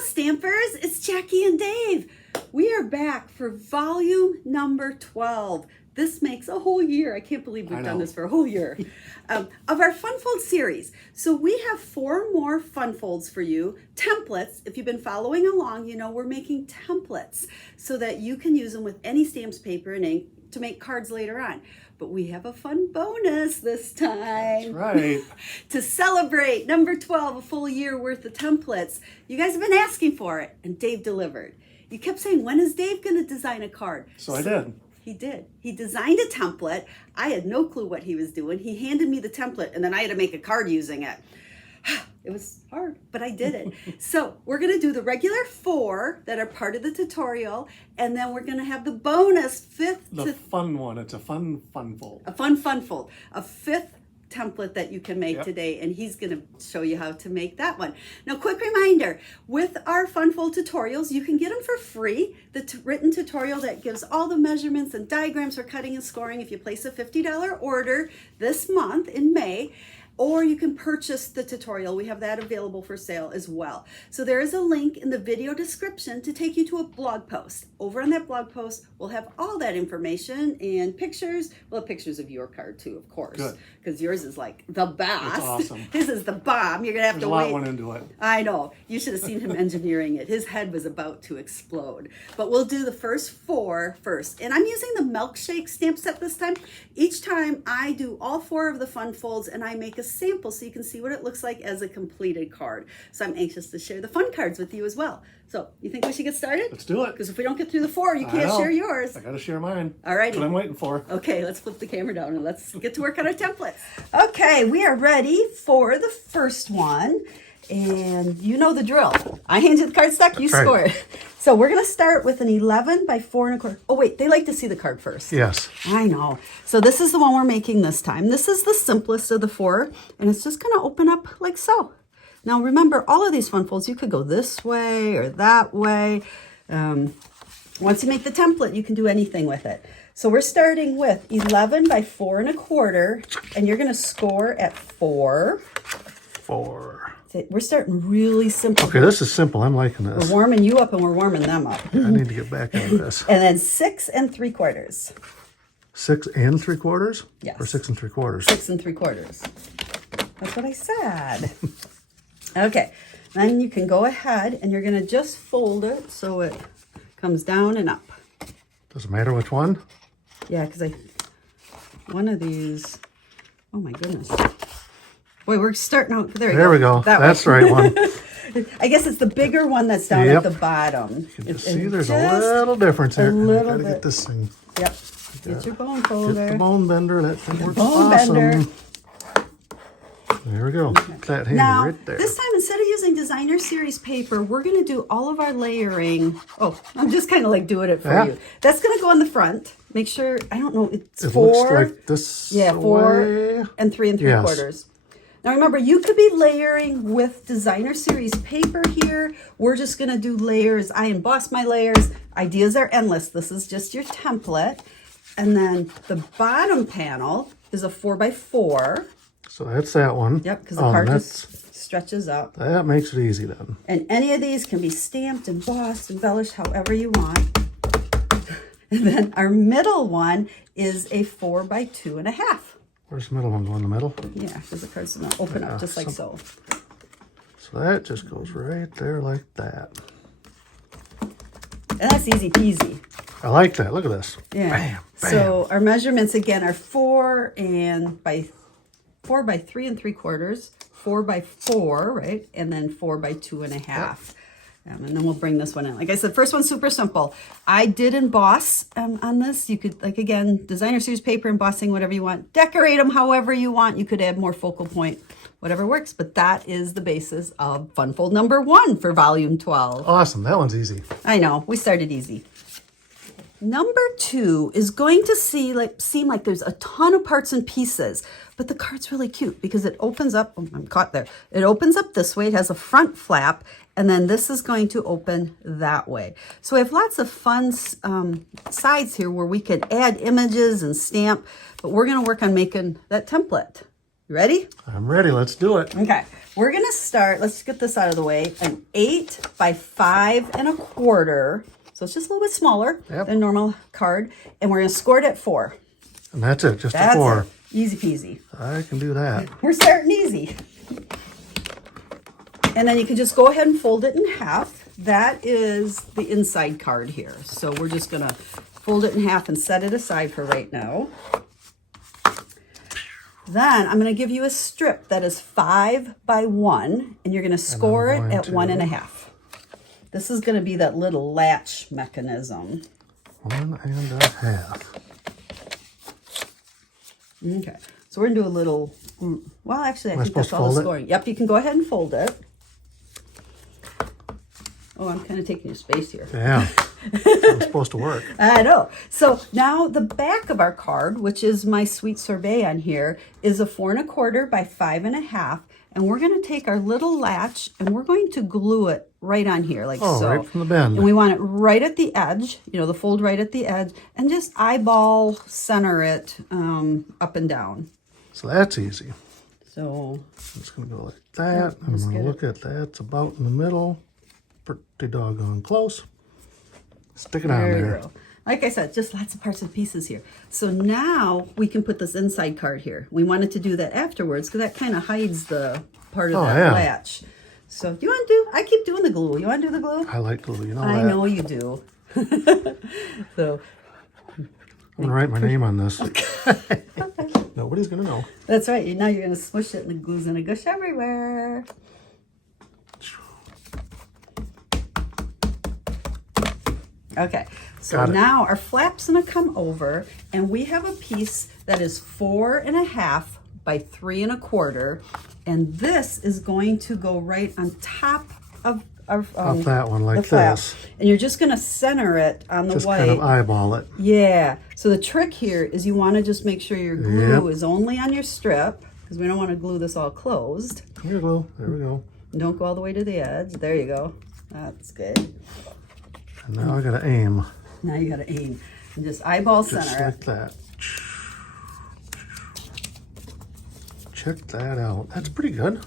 Stampers, it's Jackie and Dave. We are back for volume number 12. This makes a whole year. I can't believe we've done this for a whole year. Of our Fun Fold series. So we have 4 more Fun Folds for you. Templates. If you've been following along, you know we're making templates so that you can use them with any stamps, paper, and ink to make cards later on. But we have a fun bonus this time. That's right. To celebrate number 12, a full year worth of templates. You guys have been asking for it, and Dave delivered. You kept saying, when is Dave going to design a card? So I did. He did. He designed a template. I had no clue what he was doing. He handed me the template, and then I had to make a card using it. It was hard, but I did it. So we're going to do the regular 4 that are part of the tutorial, and then we're going to have the bonus 5th. The fun one. It's a fun fold. A fun fold. A 5th template that you can make today, and he's going to show you how to make that one. Now, quick reminder, with our Fun Fold tutorials, you can get them for free. The written tutorial that gives all the measurements and diagrams for cutting and scoring if you place a $50 order this month in May. Or you can purchase the tutorial. We have that available for sale as well. So there is a link in the video description to take you to a blog post. Over on that blog post, we'll have all that information and pictures. We'll have pictures of your card too, of course. Good. Because yours is like the best. It's awesome. His is the bomb. You're going to have to wait. There's a lot went into it. I know. You should have seen him engineering it. His head was about to explode. But we'll do the first 4 first. And I'm using the Milkshake stamp set this time. Each time I do all 4 of the Fun Folds and I make a sample so you can see what it looks like as a completed card. So I'm anxious to share the fun cards with you as well. So you think we should get started? Let's do it. Because if we don't get through the 4, you can't share yours. I got to share mine. All right. That's what I'm waiting for. Okay, let's flip the camera down and let's get to work on our templates. Okay, we are ready for the first one. And you know the drill. I hand you the cardstock, you score it. So we're going to start with an 11 by 4 1/4. Oh, wait, they like to see the card first. Yes. I know. So this is the one we're making this time. This is the simplest of the 4, and it's just going to open up like so. Now, remember, all of these Fun Folds, you could go this way or that way. Once you make the template, you can do anything with it. So we're starting with 11 by 4 1/4, and you're going to score at 4. 4. We're starting really simple. Okay, this is simple. I'm liking this. We're warming you up and we're warming them up. I need to get back into this. And then 6 3/4. 6 3/4? Yes. Or 6 3/4? 6 3/4. That's what I said. Okay, then you can go ahead and you're going to just fold it so it comes down and up. Doesn't matter which one? Yeah, because one of these, oh my goodness. Boy, we're starting out, there we go. That's the right one. I guess it's the bigger one that's down at the bottom. You can just see there's a little difference here. A little gotta bit. Get this thing. Yep. Get your bone folder. Get the bone bender. That thing works bone awesome. bender. There we go. That handy Now, right there. this time, instead of using designer series paper, we're going to do all of our layering. Oh, I'm just kind of like doing it for you. That's going to go on the front. Make sure, I don't know, it's it 4. looks like this. Yeah, 4 way. and 3 3/4. Now remember, you could be layering with designer series paper here. We're just going to do layers. I emboss my layers. Ideas are endless. This is just your template. And then the bottom panel is a 4 by 4. So that's that one. Yep, because the card just stretches up. That makes it easy then. And any of these can be stamped, embossed, embellished, however you want. And then our middle one is a 4 by 2 1/2. Where's the middle one? Go in the middle? Yeah, because the card's going to open up just like so. So that just goes right there like that. And that's easy peasy. I like that. Look at this. Yeah. Bam, bam. So our measurements again are 4 by 3 3/4, 4 by 4, right? And then 4 by 2 1/2. And then we'll bring this one in. Like I said, first one's super simple. I did emboss on this. You could, like, again, designer series paper, embossing, whatever you want. Decorate them however you want. You could add more focal point, whatever works. But that is the basis of Fun Fold number 1 for volume 12. Awesome. That one's easy. I know. We started easy. Number 2 is going to seem like there's a ton of parts and pieces, but the card's really cute because it opens up. Oh, I'm caught there. It opens up this way. It has a front flap, and then this is going to open that way. So we have lots of fun sides here where we can add images and stamp, but we're going to work on making that template. You ready? I'm ready. Let's do it. Okay. We're going to start, let's get this out of the way, an 8 by 5 1/4. So it's just a little bit smaller than normal card. And we're going to score it at 4. And that's it. Just That's a 4. it. Easy peasy. I can do that. We're starting easy. And then you can just go ahead and fold it in half. That is the inside card here. So we're just going to fold it in half and set it aside for right now. Then I'm going to give you a strip that is 5 by 1, and you're going to score it at 1.5. This is going to be that little latch mechanism. 1.5. Okay, so we're going to do a little, well, actually, I think that's all the fold it? scoring. Yep, you can go ahead and fold it. Oh, I'm kind of taking your space here. Yeah. It's supposed to work. I know. So now the back of our card, which is my sweet sorbet on here, is a 4 1/4 by 5 1/2. And we're going to take our little latch and we're going to glue it right on here, like so. Right from the bend. And we want it right at the edge, you know, the fold right at the edge, and just eyeball center it up and down. So that's easy. So I'm just going to go like that. I'm going to look at that. It's about in the middle. Pretty doggone close. Stick it on there. Like I said, just lots of parts and pieces here. So now we can put this inside card here. We wanted to do that afterwards because that kind of hides the part of that latch. So do you want to do, I keep doing the glue. You want to do the glue? I like glue, you know I that. know you do. So I'm going to write my name on this. Nobody's going to know. that's right. Now you're going to smush it and the glue's going to gush everywhere. Okay, so now our flap's gonna come over and we have a piece that is 4 1/2 by 3 1/4, and this is going to go right on top of that one, like this. And you're just gonna center it on the just white. Kind of eyeball it. Yeah, so the trick here is you wanna just make sure your glue is only on your strip, because we don't wanna glue this all closed. Come here, glue, there we go. Don't go all the way to the edge, there you go. That's good. And now I gotta aim. Now you gotta aim and just eyeball center just like that. Check that out. That's pretty good.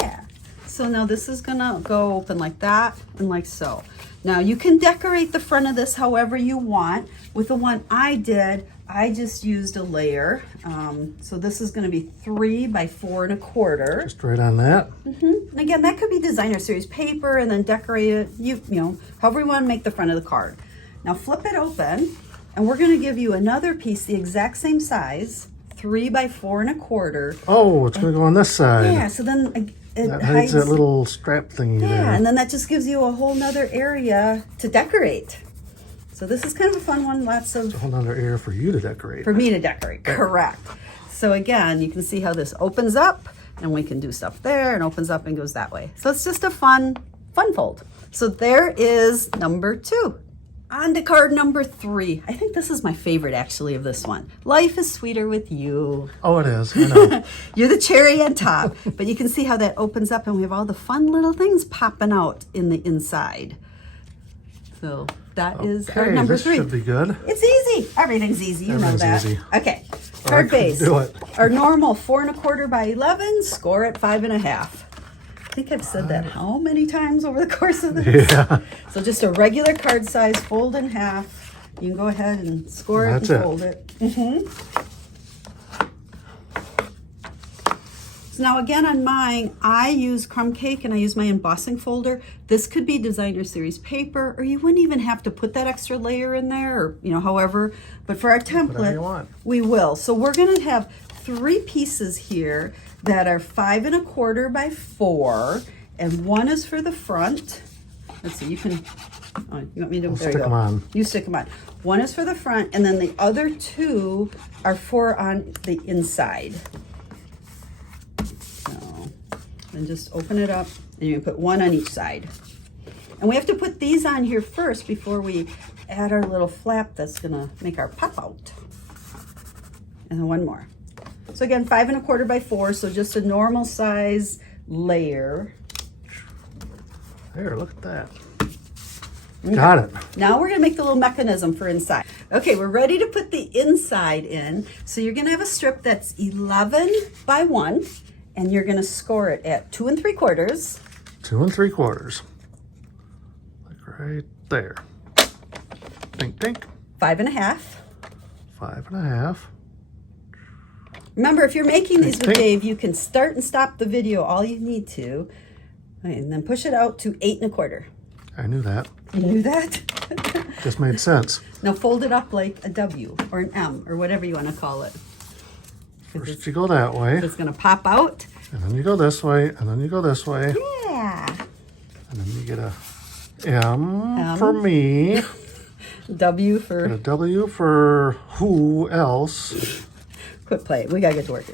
Yeah. So now this is gonna go open like that and like so. Now you can decorate the front of this however you want. With the one I did, I just used a layer. So this is gonna be 3 by 4 1/4. Just right on that. And again, that could be designer series paper and then decorate it, you know, however you wanna make the front of the card. Now flip it open and we're gonna give you another piece the exact same size, 3 by 4 1/4. Oh, it's gonna go on this side. Yeah, so then it that hides that little strap thingy there. Yeah, and then that just gives you a whole nother area to decorate. So this is kind of a fun one, lots of... It's a whole nother area for you to decorate. For me to decorate, correct. So again, you can see how this opens up and we can do stuff there and opens up and goes that way. So it's just a fun fold. So there is number 2. On to card number 3. I think this is my favorite actually of this one. Life is sweeter with you. Oh, it is, I know. You're the cherry on top, but you can see how that opens up and we have all the fun little things popping out in the inside. So that is our number 3. This should be good. It's easy. Everything's easy. You know that. Easy. Okay. Card base. Do it. Our normal 4 1/4 by 11. Score at 5 1/2. I think I've said that how many times over the course of this? Yeah. So just a regular card size, fold in half. You can go ahead and score it and fold it. So now again on mine, I use crumb cake and I use my embossing folder. This could be designer series paper, or you wouldn't even have to put that extra layer in there, or you know, however. But for our template, we will. So we're gonna have 3 pieces here that are 5 1/4 by 4, and one is for the front. Let's see, you can, oh, you want me to, there you go. Stick them on. You stick them on. One is for the front, and then the other 2 are for on the inside. So, and just open it up, and you can put one on each side. And we have to put these on here first before we add our little flap that's gonna make our pop out. And then one more. So again, 5 1/4 by 4, so just a normal size layer. There, look at that. Got it. Now we're gonna make the little mechanism for inside. Okay, we're ready to put the inside in. So you're gonna have a strip that's 11 by 1, and you're gonna score it at 2 3/4. 2 3/4. Like right there. Dink, dink. 5 1/2. 5 1/2. Remember, if you're making these with Dink. Dave, you can start and stop the video all you need to, and then push it out to 8 1/4. I knew that. You knew that? Just made sense. Now fold it up like a W or an M or whatever you want to call it. First you go that way, It's going to pop out. and then you go this way, and then you go this way, Yeah. and then you get a M for me, W and for a W for who else. quit playing. We got to get to work.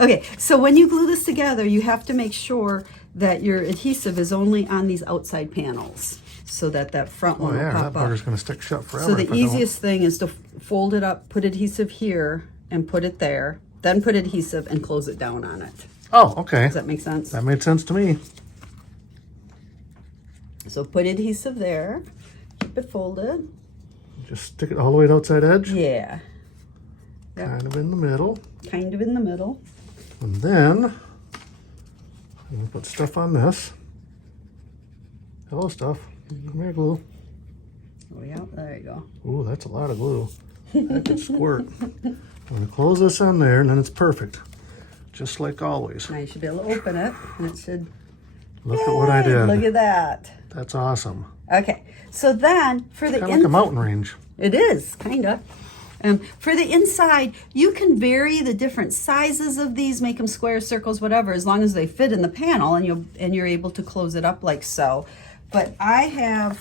Okay, so when you glue this together, you have to make sure that your adhesive is only on these outside panels so that that front one Oh yeah, will that pop bugger's up. gonna stick shut forever. So the if I don't. easiest thing is to fold it up, put adhesive here, and put it there. Then put adhesive and close it down on it. Oh, okay. Does that make sense? That made sense to me. So put adhesive there. Keep it folded. Just stick it all the way to outside edge, Yeah. Yep. kind of in the middle, Kind of in the middle. and then I'm gonna put stuff on this. Hello, stuff. Come here, glue. Oh yeah, there you go. Ooh, that's a lot of glue. That could squirt. I'm gonna close this on there, and then it's perfect, just like always. Now you should be able to open it, and it should. Look at what I did. Look at that. That's awesome. Okay, so then for the Kind of like a mountain range. it is kind of. For the inside, you can vary the different sizes of these, make them squares, circles, whatever, as long as they fit in the panel, and you're able to close it up like so. But I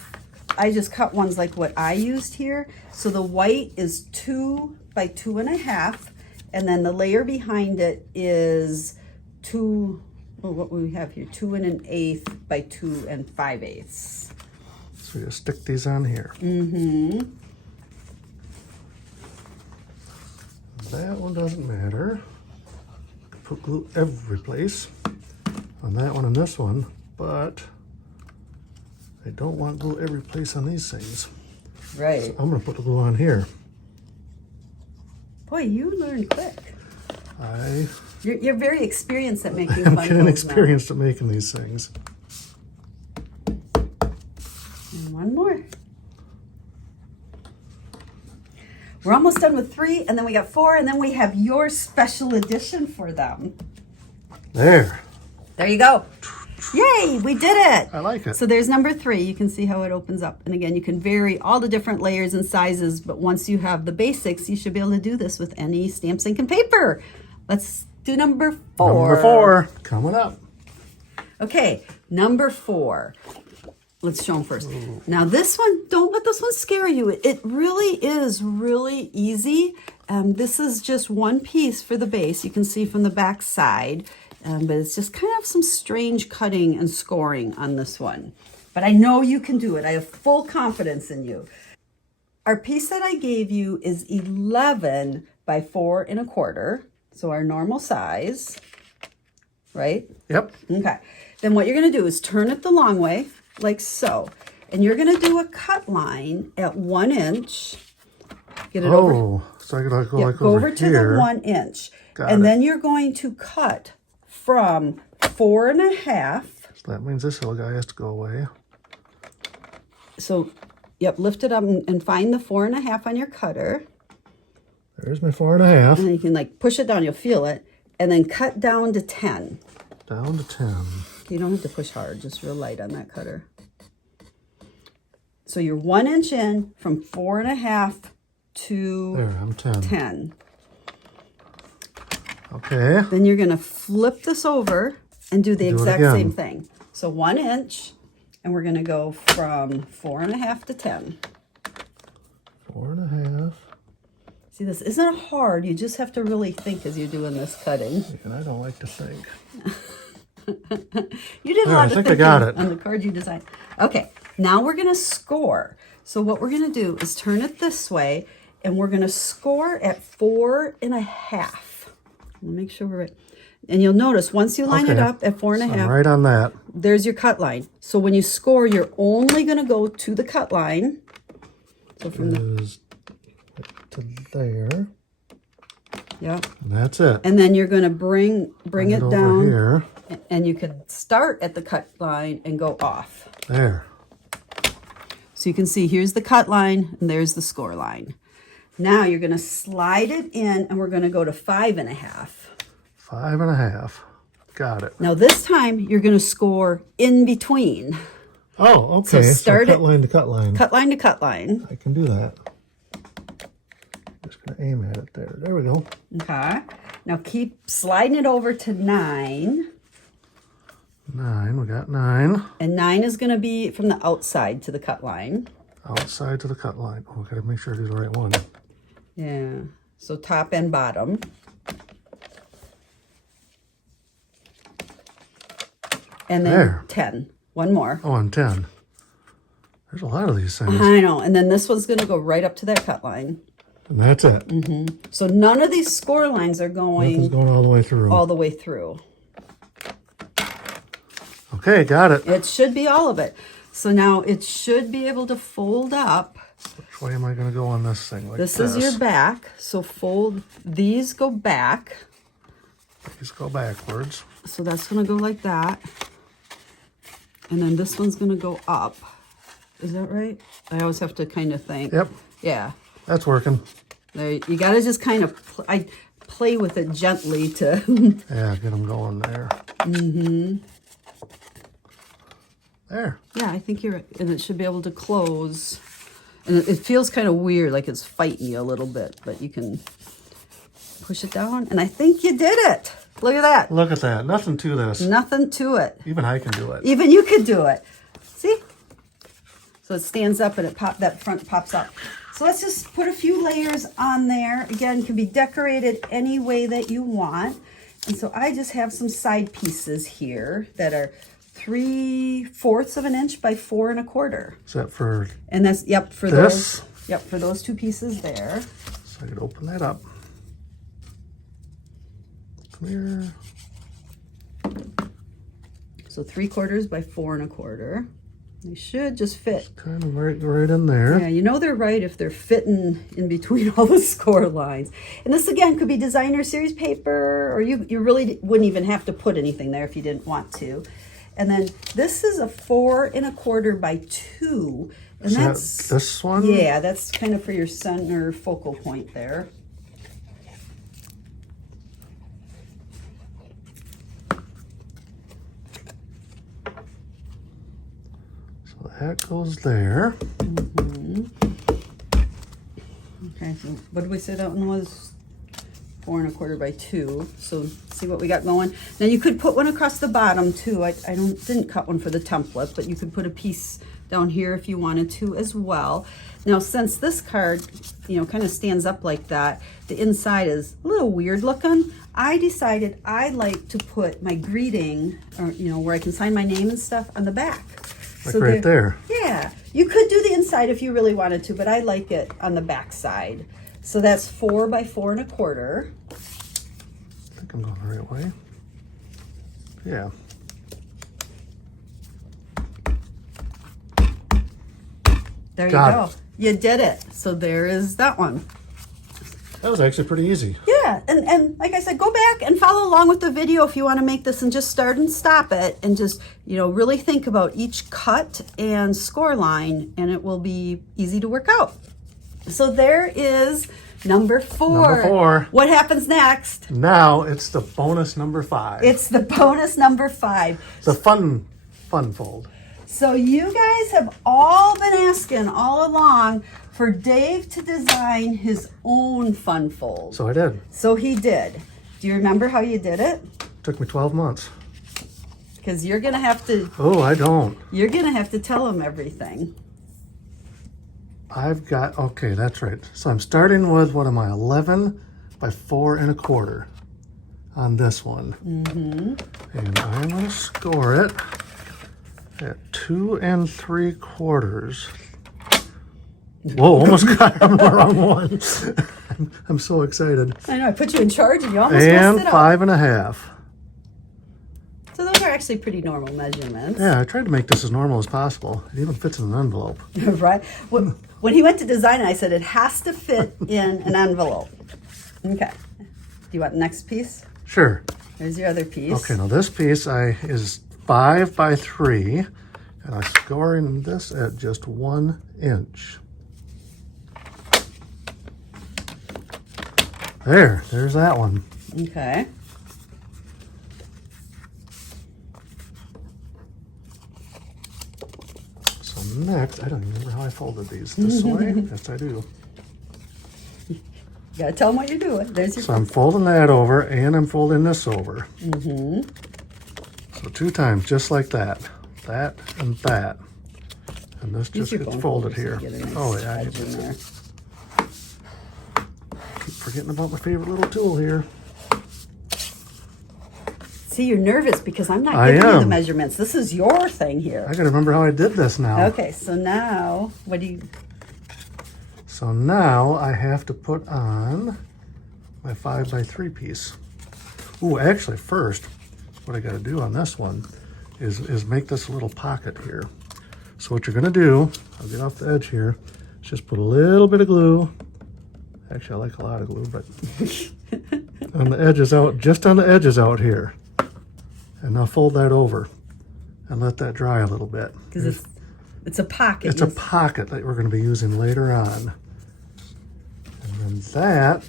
just cut ones like what I used here. So the white is 2 by 2 1/2, and then the layer behind it is 2. Oh, what we have here? 2 1/8 by 2 5/8. So you stick these on here. Mm-hmm. That one doesn't matter. Put glue every place on that one and this one, but I don't want glue every place on these things. Right. I'm gonna put the glue on here. Boy, you learn quick. I You're very experienced at making am fun getting clothes now. experienced at making these things. And one more. We're almost done with 3, and then we got 4, and then we have your special edition for them. There. There you go. Yay, we did it. I like it. So there's number 3. You can see how it opens up. And again, you can vary all the different layers and sizes, but once you have the basics, you should be able to do this with any stamps, ink, and paper. Let's do number 4. Number 4 coming up. Okay, number 4. Let's show them first. Now this one, don't let this one scare you. It really is really easy. This is just one piece for the base. You can see from the back side, but it's just kind of some strange cutting and scoring on this one. But I know you can do it. I have full confidence in you. Our piece that I gave you is 11 by 4 1/4. So our normal size, right? Yep. Okay. Then what you're going to do is turn it the long way, like so. And you're going to do a cut line at 1 inch. Get it over. Oh, so I gotta go Yeah, like go over to here. the 1 inch. Got And it. then you're going to cut from 4 1/2. So that means this little guy has to go away. So, yep, lift it up and find the 4 1/2 on your cutter. There's my 4 1/2. And then you can like push it down, you'll feel it. And then cut down to 10. Down to 10. You don't have to push hard, just real light on that cutter. So you're 1 inch in from 4 1/2 to There, I'm 10. 10. Okay. Then you're going to flip this over and do the Do it exact again. same thing. So 1 inch, and we're going to go from 4 1/2 to 10. 4 1/2. See, this isn't hard. You just have to really think as you're doing this cutting. And I don't like to think. You did a There, lot I of think I thinking got it. on the card you designed. Okay, now we're going to score. So what we're going to do is turn it this way, and we're going to score at 4 1/2. We'll make sure we're right. And you'll notice once you line it Okay. up at 4.5, I'm right on that. there's your cut line. So when you score, you're only going to go to the cut line. So from the, Is to there. yeah. And that's it. And then you're going to bring it over down here. and you can start at the cut line and go off. There. So you can see here's the cut line and there's the score line. Now you're going to slide it in and we're going to go to 5.5. 5.5. Got it. Now this time you're going to score in between. Oh, okay. So start cut it- line to cut line. Cut line to cut line. I can do that. Just gonna aim at it there. There we go. Okay. Now keep sliding it over to 9. 9. We got 9. And 9 is going to be from the outside to the cut line. Outside to the cut line. Oh, gotta make sure I do the right one. Yeah. So top and bottom. And then There. 10. One more. Oh, and 10. There's a lot of these things. I know. And then this one's going to go right up to that cut line. And that's it. So none of these score lines are Nothing's going going all the way through. all the way through. Okay, got it. It should be all of it. So now it should be able to fold up. Which way am I gonna go on this thing? Like This is your back. So fold, these go back. These go backwards. So that's going to go like that. And then this one's going to go up. Is that right? I always have to kind of think. Yep, Yeah. that's working. There, you got to just kind of I play with it gently to Yeah, get them going there. There. Yeah, I think you're right. And it should be able to close. And it feels kind of weird, like it's fighting you a little bit, but you can push it down. And I think you did it. Look at that. Look at that. Nothing to this. Nothing to it. Even I can do it. Even you could do it. See? So it stands up and that front pops up. So let's just put a few layers on there. Again, can be decorated any way that you want. And so I just have some side pieces here that are 3/4 of an inch by 4 1/4. Is that for And that's, yep, for this? those, yep, for those two pieces there. So I could open that up. Come here. So 3/4 by 4 1/4. They should just fit. Kind of right in there. Yeah, you know they're right if they're fitting in between all the score lines. And this again could be designer series paper, or you really wouldn't even have to put anything there if you didn't want to. And then this is a 4 1/4 by 2. And Is that's that this one? Yeah, that's kind of for your center focal point there. So that goes there. Okay, so what did we say that one was? 4 1/4 by 2. So see what we got going. Now you could put one across the bottom too. I didn't cut one for the template, but you could put a piece down here if you wanted to as well. Now since this card, kind of stands up like that, the inside is a little weird looking. I decided I like to put my greeting, or where I can sign my name and stuff, on the back. Like right there. Yeah, you could do the inside if you really wanted to, but I like it on the back side. So that's 4 by 4 1/4. I think I'm going the right way. Yeah. There you Got go. it. You did it. So there is that one. That was actually pretty easy. Yeah, and like I said, go back and follow along with the video if you want to make this, and just start and stop it, and just, really think about each cut and score line, and it will be easy to work out. So there is number 4. Number 4. What happens next? Now it's the bonus number 5. It's the bonus number 5. the fun fold. So you guys have all been asking all along for Dave to design his own fun fold. So I did. So he did. Do you remember how you did it? Took me 12 months. Because you're gonna have to Oh, I don't. tell him everything. Okay, that's right. So I'm starting with, what am I, 11 by 4 1/4 on this one. And I'm going to score it at 2 3/4. Whoa, almost got it on the wrong one. I'm so excited. I know, I put you in charge and you almost And messed it up. 5.5. actually pretty normal measurements. Yeah, I tried to make this as normal as possible. It even fits in an envelope. Right? When he went to design it, I said it has to fit in an envelope. Okay. Do you want the next piece? Sure. There's your other piece. Okay, now this piece is 5 by 3, and I'm scoring this at just 1 inch. There's that one. Okay. So next, I don't even remember how I folded these. This way? Yes, I do. You gotta tell them what you're doing. There's your So I'm folding that over, and I'm folding this over. Mm-hmm. So 2 times, just like that. That and that. And this just gets folded here. Nice Oh, yeah. I edge in there. keep forgetting about my favorite little tool here. See, you're nervous because I'm not I giving you the am. measurements. This is your thing here. I gotta remember how I did this now. Okay, so now, what do you... So now I have to put on my 5 by 3 piece. Ooh, actually first, what I gotta do on this one is make this a little pocket here. So what you're gonna do, I'll get off the edge here, is just put a little bit of glue. Actually, I like a lot of glue, but on the edges out, just on the edges out here. And now fold that over and let that dry a little bit. Because it's a pocket. It's a pocket that we're going to be using later on. And then that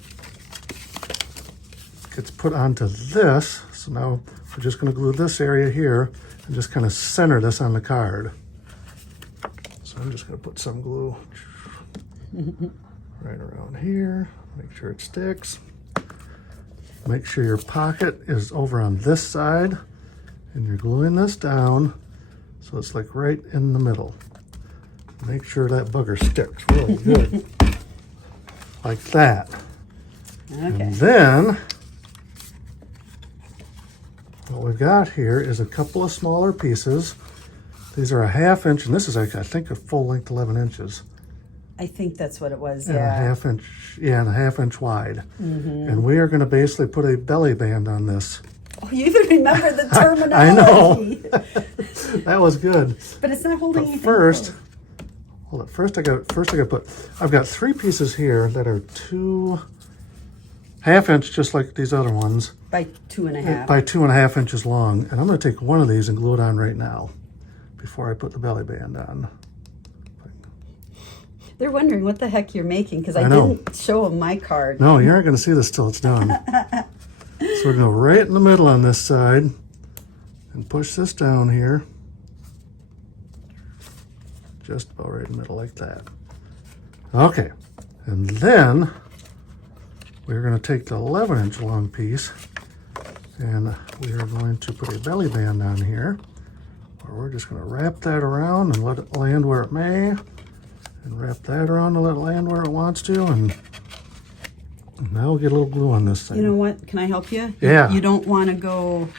gets put onto this. So now we're just going to glue this area here and just kind of center this on the card. So I'm just going to put some glue right around here. Make sure it sticks. Make sure your pocket is over on this side. And you're gluing this down so it's like right in the middle. Make sure that bugger sticks really good. Like that. Okay. And then what we've got here is a couple of smaller pieces. These are a 1/2 inch, and this is like, I think, a full length 11 inches. I think that's what it was, And yeah. a 1/2 inch, yeah, and a 1/2 inch wide. And we are going to basically put a belly band on this. Oh, you even remember the terminology. I know. That was good. But it's not holding But anything first, close. hold it. First I got to put, I've got 3 pieces here that are 2 1/2 inch, just like these other ones, By 2.5. by 2.5 inches long. And I'm going to take one of these and glue it on right now before I put the belly band on. They're wondering what the heck you're making because I know. didn't show them my card. No, you aren't going to see this till it's done. So we're going to go right in the middle on this side and push this down here. Just about right in the middle like that. Okay, and then we're going to take the 11 inch long piece and we are going to put a belly band on here. Or we're just going to wrap that around and let it land where it may. And wrap that around and let it land where it wants to. And now we'll get a little glue on this thing. You know what? Can I help you? Yeah. You don't want to go,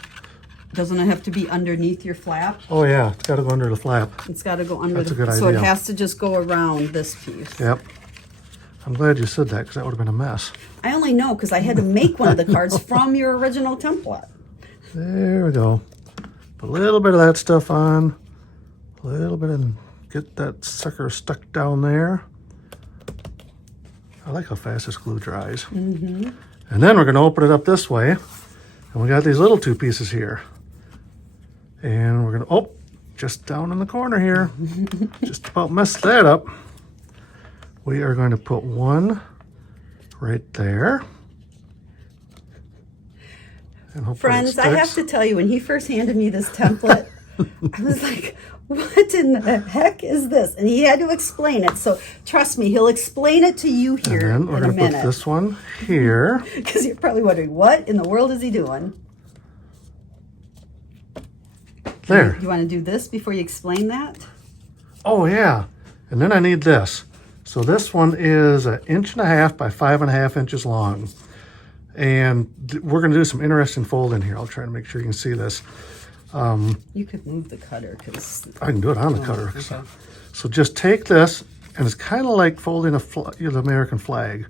doesn't it have to be underneath your flap? Oh yeah, it's got to go under the flap. It's got to go under That's a good so it idea. has to just go around this piece. Yep. I'm glad you said that because that would have been a mess. I only know because I had to make one of the cards from your original template. There we go. Put a little bit of that stuff on. A little bit and get that sucker stuck down there. I like how fast this glue dries. Mm-hmm. And then we're going to open it up this way. And we got these little 2 pieces here. And we're going to, oh, just down in the corner here. Just about messed that up. We are going to put one right there. And hopefully Friends, I have to tell you, when he first handed me this template, I was like, what in the heck is this? And he had to explain it. So trust me, he'll explain it to you here And then we're in a going to put minute. this one here. Because you're probably wondering, what in the world is he doing? There. You want to do this before you explain that? Oh yeah. And then I need this. So this one is 1.5 inches by 5.5 inches long. And we're going to do some interesting folding here. I'll try to make sure you can see this. You could move the cutter because I can do it on the cutter. okay. So just take this, and it's kind of like folding the American flag.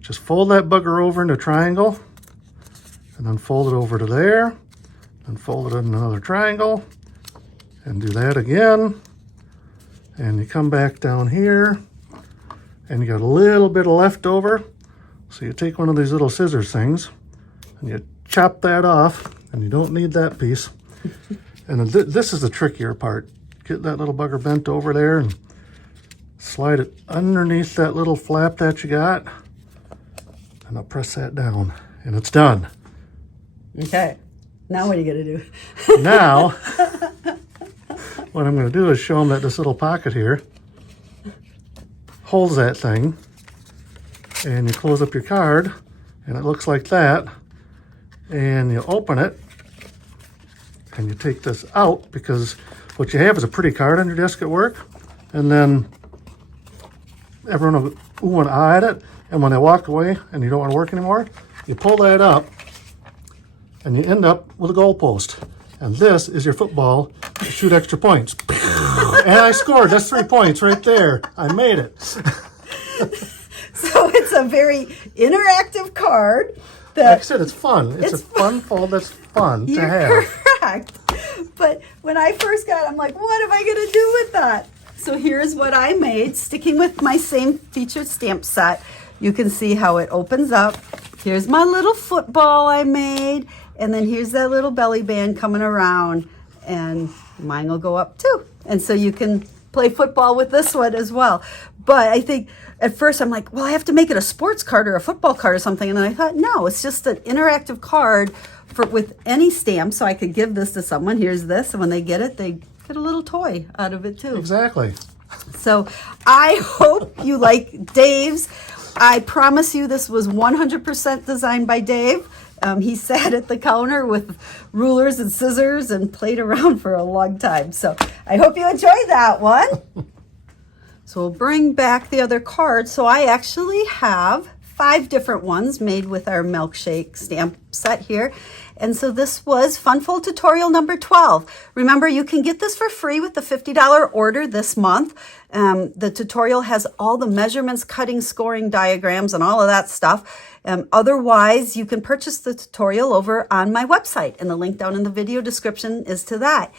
Just fold that bugger over into a triangle, and then fold it over to there. and fold it in another triangle and do that again. And you come back down here and you got a little bit of leftover. So you take one of these little scissors things and you chop that off, and you don't need that piece. And this is the trickier part. Get that little bugger bent over there and slide it underneath that little flap that you got. And I'll press that down and it's done. Okay. Now what are you going to do? Now, what I'm going to do is show them that this little pocket here holds that thing, and you close up your card and it looks like that, and you open it and you take this out, because what you have is a pretty card on your desk at work, and then everyone will ooh and ah at it, and when they walk away and you don't want to work anymore, you pull that up and you end up with a goalpost. And this is your football to shoot extra points. And I scored. That's 3 points right there. I made it. So it's a very interactive card. Like I said, it's fun. It's a fun fold that's fun to have. You're correct. But when I first got it, I'm like, what am I going to do with that? So here's what I made. Sticking with my same featured stamp set, you can see how it opens up. Here's my little football I made. And then here's that little belly band coming around. And mine will go up too. And so you can play football with this one as well. But I think at first I'm like, well, I have to make it a sports card or a football card or something. And then I thought, no, it's just an interactive card with any stamp. So I could give this to someone. Here's this. And when they get it, they get a little toy out of it too. Exactly. So I hope you like Dave's. I promise you this was 100% designed by Dave. He sat at the counter with rulers and scissors and played around for a long time. So I hope you enjoyed that one. So we'll bring back the other cards. So I actually have 5 different ones made with our Milkshake stamp set here. And so this was Fun Fold tutorial number 12. Remember, you can get this for free with the $50 order this month. The tutorial has all the measurements, cutting, scoring diagrams, and all of that stuff. Otherwise, you can purchase the tutorial over on my website, and the link down in the video description is to that.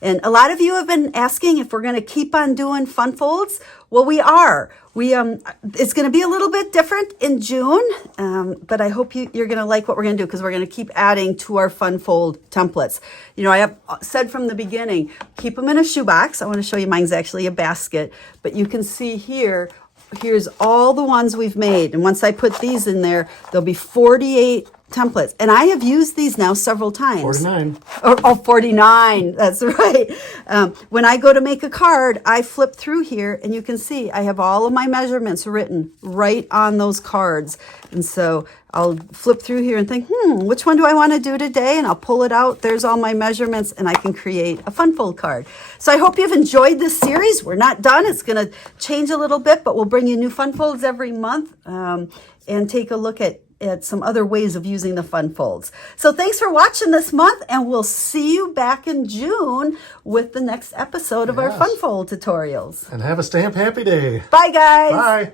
And a lot of you have been asking if we're going to keep on doing fun folds. Well, we are. It's going to be a little bit different in June, but I hope you're going to like what we're going to do, because we're going to keep adding to our fun fold templates. You know, I have said from the beginning, keep them in a shoebox. I want to show you, mine's actually a basket, but you can see here, here's all the ones we've made. And once I put these in there, there'll be 48 templates. And I have used these now several times. 49. Oh, 49. That's right. When I go to make a card, I flip through here and you can see I have all of my measurements written right on those cards. And so I'll flip through here and think, which one do I want to do today? And I'll pull it out. There's all my measurements and I can create a fun fold card. So I hope you've enjoyed this series. We're not done. It's going to change a little bit, but we'll bring you new fun folds every month and take a look at some other ways of using the fun folds. So thanks for watching this month, and we'll see you back in June with the next episode of our fun fold tutorials. And have a stamp happy day. Bye, guys. Bye.